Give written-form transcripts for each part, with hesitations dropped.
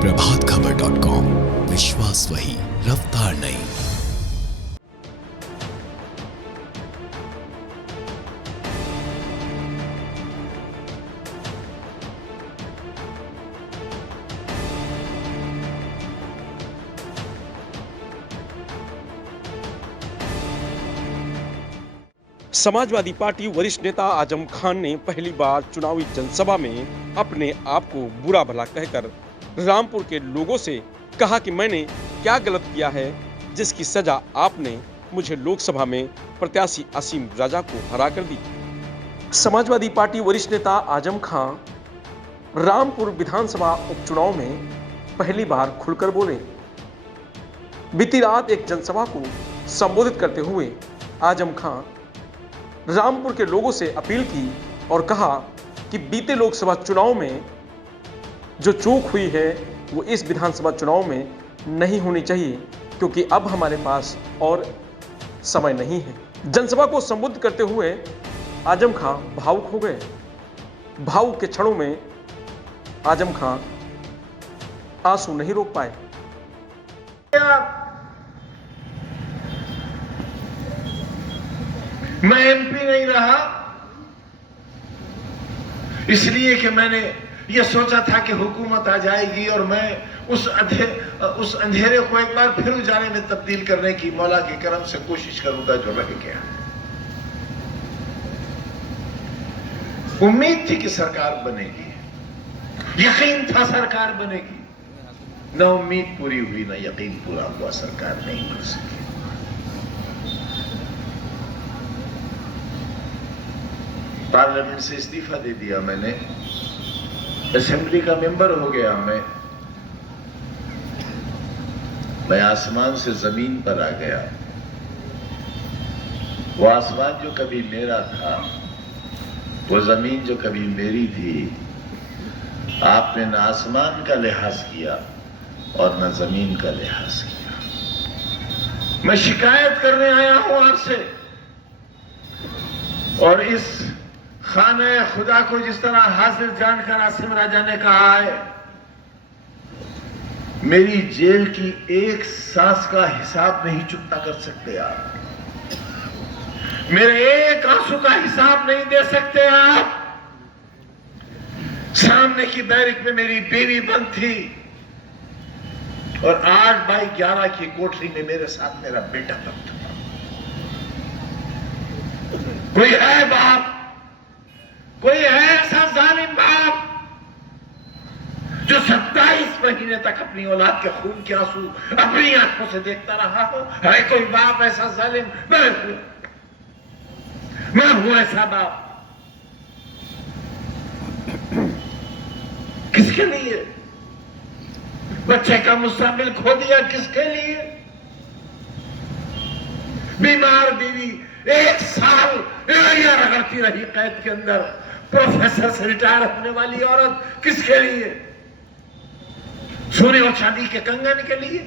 प्रभातखबर.com, विश्वास वही, रफ्तार नहीं। समाजवादी पार्टी वरिष्ठ नेता आजम खान ने पहली बार चुनावी जनसभा में अपने आप को बुरा भला कहकर रामपुर के लोगों से कहा कि मैंने क्या गलत किया है जिसकी सजा आपने मुझे लोकसभा में प्रत्याशी असीम राजा को हरा कर दी। समाजवादी पार्टी वरिष्ठ नेता आजम खान रामपुर विधानसभा उपचुनाव में पहली बार खुलकर बोले। बीती रात एक जनसभा को संबोधित करते हुए आजम खान रामपुर के लोगों से अपील की और कहा कि बीते लोकसभा चुनाव में जो चूक हुई है वो इस विधानसभा चुनाव में नहीं होनी चाहिए, क्योंकि अब हमारे पास और समय नहीं है। जनसभा को संबोधित करते हुए आजम खान भावुक हो गए। भावुक के क्षणों में आजम खान आंसू नहीं रोक पाए। मैं एमपी नहीं रहा इसलिए कि मैंने यह सोचा था कि हुकूमत आ जाएगी और मैं उस अंधेरे को एक बार फिर उजाले में तब्दील करने की मौला के करम से कोशिश करूंगा जो रह गया। उम्मीद थी कि सरकार बनेगी, यकीन था सरकार बनेगी, न उम्मीद पूरी हुई न यकीन पूरा हुआ, सरकार नहीं बन सकी। पार्लियामेंट से इस्तीफा दे दिया मैंने, असेंबली का मेंबर हो गया मैं आसमान से जमीन पर आ गया। वो आसमान जो कभी मेरा था, वो जमीन जो कभी मेरी थी, आपने न आसमान का लिहाज किया और न जमीन का लिहाज किया। मैं शिकायत करने आया हूं आपसे, और इस खाने खुदा को जिस तरह हाजिर जानकर आसिम राजा ने कहा है, मेरी जेल की एक सांस का हिसाब नहीं चुकता कर सकते आप, मेरे एक आंसू का हिसाब नहीं दे सकते आप। सामने की बैरिक में मेरी बीवी बंद थी और 8x11 की कोठरी में मेरे साथ मेरा बेटा बंद था। कोई है बाप, कोई है ऐसा जालिम बाप जो 27 महीने तक अपनी औलाद के खून के आंसू अपनी आंखों से देखता रहा हो? है कोई बाप ऐसा जालिम? मैं हूं ऐसा बाप। किसके लिए? बच्चे का मुस्तकबिल खो दिया किसके लिए? बीमार बीवी 1 साल रगड़ती रही कैद के अंदर, प्रोफेसर से रिटायर होने वाली औरत किसके लिए? सोने और चांदी के कंगन के लिए?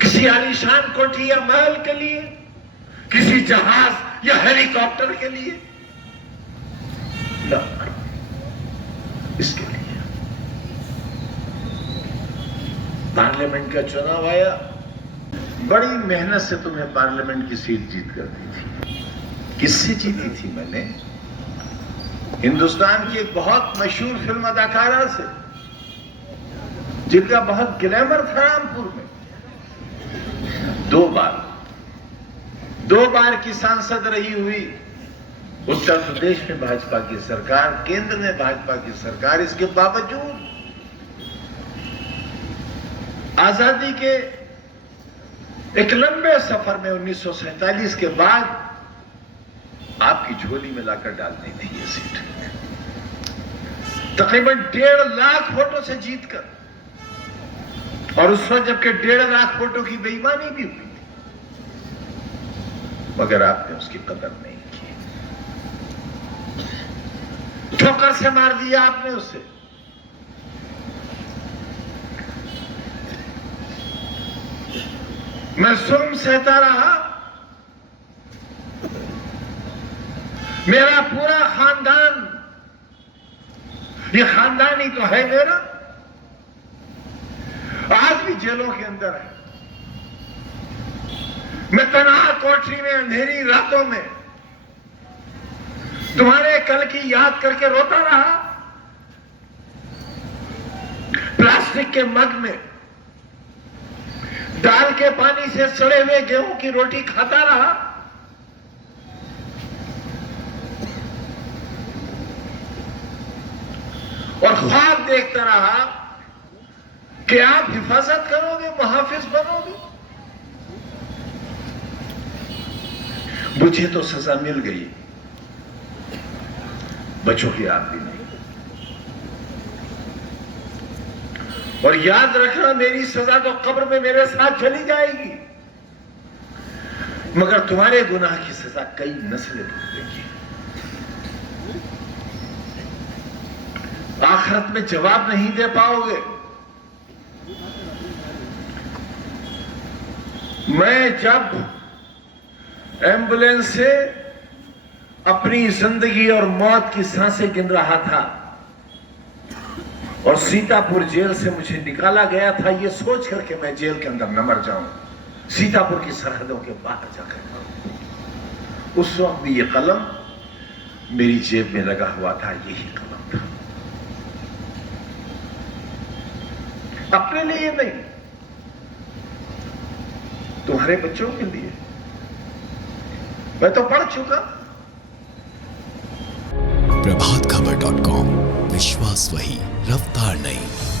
किसी आलीशान कोठी या महल के लिए? किसी जहाज या हेलीकॉप्टर के लिए? न, इसके लिए। पार्लियामेंट का चुनाव आया, बड़ी मेहनत से तुम्हें पार्लियामेंट की सीट जीत कर दी थी। किससे जीती थी मैंने? हिंदुस्तान की एक बहुत मशहूर फिल्म अदाकारा से, जिनका बहुत ग्लैमर था रामपुर में। 2 बार की सांसद रही हुई, उत्तर प्रदेश में भाजपा की सरकार, केंद्र में भाजपा की सरकार, इसके बावजूद आजादी के एक लंबे सफर में 1947 के बाद आपकी झोली में लाकर डाल दी थी ये सीट, तकरीबन 1.5 लाख वोटों से जीतकर। और उस वक्त जबकि 1.5 लाख वोटों की बेईमानी भी हुई थी, मगर आपने उसकी कदर नहीं की, ठोकर से मार दिया आपने उसे। मैं जुल्म सहता रहा, मेरा पूरा खानदान, ये खानदान ही तो है मेरा, आज भी जेलों के अंदर है। मैं तन्हा कोठरी में अंधेरी रातों में तुम्हारे कल की याद करके रोता रहा। प्लास्टिक के मग में दाल के पानी से सड़े हुए गेहूं की रोटी खाता रहा। और ख्वाब देखता रहा कि आप हिफाजत करोगे, मुहाफिज बनोगे। मुझे तो सजा मिल गई, बच्चों की याद भी नहीं। और याद रखना, मेरी सजा तो कब्र में मेरे साथ चली जाएगी, मगर तुम्हारे गुनाह की सजा कई नस्लें भुगतेंगी। आखिरत में जवाब नहीं दे पाओगे। मैं जब एम्बुलेंस से अपनी जिंदगी और मौत की सांसें गिन रहा था और सीतापुर जेल से मुझे निकाला गया था, यह सोच करके मैं जेल के अंदर न मर जाऊं, सीतापुर की सरहदों के बाहर जाकर मरूं। उस वक्त भी यह कलम मेरी जेब में लगा हुआ था, यही कलम था। अपने लिए नहीं, तुम्हारे बच्चों के लिए। मैं तो पढ़ चुका। प्रभातखबर.com, विश्वास वही, रफ्तार नहीं।